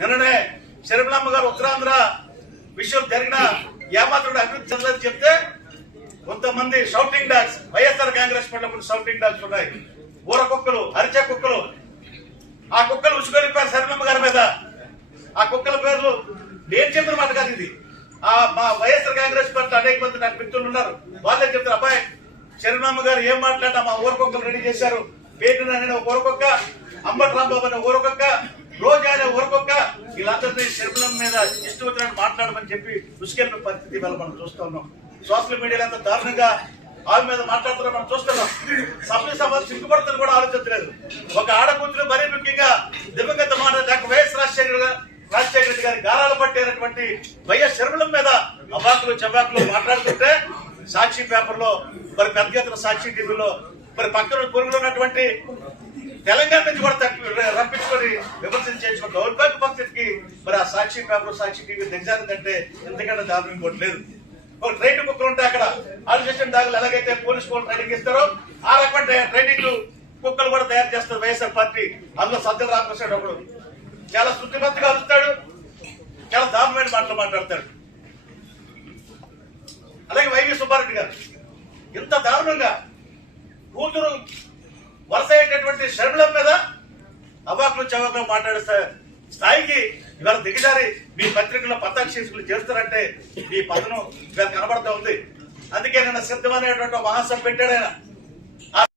నిన్ననే శరమలమ్మ గారు ఉత్తరాంధ్ర విషయం జరిగిన ఏమాత్రుడు అభివృద్ధి చెందని చెప్తే కొంతమంది షౌటింగ్ డాగ్స్ వైఎస్ఆర్ కాంగ్రెస్ పట్ల సౌటింగ్ షౌటింగ్ డాగ్స్ ఉన్నాయి. ఊర కుక్కలు అరిచే కుక్కలు. ఆ కుక్కలు ఉసుకొలిపారు శరణమ్మ గారి మీద. ఆ కుక్కల పేర్లు నేను చెప్పిన మాట కాదు ఇది. ఆ మా వైఎస్ఆర్ కాంగ్రెస్ పార్టీ అనేక మంది నాకు మిత్రులు ఉన్నారు. వాళ్ళే చెప్తారు అబ్బాయి శరణమ్మ గారు ఏం మాట్లాడినా మా ఊర కుక్కలు రెడీ చేశారు. పేరు అనే ఒక ఊరకొక్క అంబట్ రాంబాబు అనే ఊరకొక్క రోజా అనే ఊరకొక్క వీళ్ళందరినీ శరణమ్మ మీద ఇష్టం వచ్చినట్టు మాట్లాడమని చెప్పి ఉసుకెళ్ళిన పరిస్థితి ఇవాళ మనం చూస్తూ ఉన్నాం. సోషల్ మీడియాలో అంత దారుణంగా ఆమె మీద మాట్లాడుతున్నా మనం చూస్తున్నాం సభ్య సభ సిగ్గుపడతారు కూడా ఆలోచించలేదు. ఒక ఆడకూతురు మరీ ముఖ్యంగా దివంగత మాట doctor Y S Rajasekhara Rajasekhara Reddy గారి గారాలు పట్టేటటువంటి వైఎస్ శర్మలం మీద అబాకులు చబాకులు మాట్లాడుతుంటే సాక్షి పేపర్లో మరి పెద్ద ఎత్తున సాక్షి టీవీలో మరి పక్కన పొరుగులో ఉన్నటువంటి తెలంగాణ నుంచి కూడా రప్పించుకొని విమర్శన చేసిన దౌర్భాగ్య పరిస్థితికి సాక్షి పేపర్ సాక్షి టీవీ దిగజారిందంటే ఎందుకంటే దారుణం ఇంకోటి లేదు. ఒక ట్రైనింగ్ కుక్కలు ఉంటాయి అక్కడ ఆర్గనైజేషన్ డాగులు ఎలాగైతే పోలీస్ వాళ్ళు ట్రైనింగ్ ఇస్తారో ఆ రకమైన ట్రైనింగ్ కుక్కలు కూడా తయారు చేస్తారు వైఎస్ఆర్ పార్టీ. అందులో సజ్జల రామకృష్ణ ఒకడు. చాలా శృతిమంతగా అరుస్తాడు. చాలా దారుణమైన మాటలు మాట్లాడతాడు. అలాగే వైవి సుబ్బారెడ్డి గారు. ఇంత దారుణంగా కూతురు వరుస అయినటువంటి శర్మలం మీద అవాకులు చవాకులు మాట్లాడే స్థాయికి ఇవాళ దిగజారి మీ పత్రికల్లో పతాక చేస్తారంటే మీ పదను ఇవాళ కనబడతా ఉంది. అందుకే నిన్న సిద్ధమనేటువంటి మహాసభ పెట్టాడు ఆయన.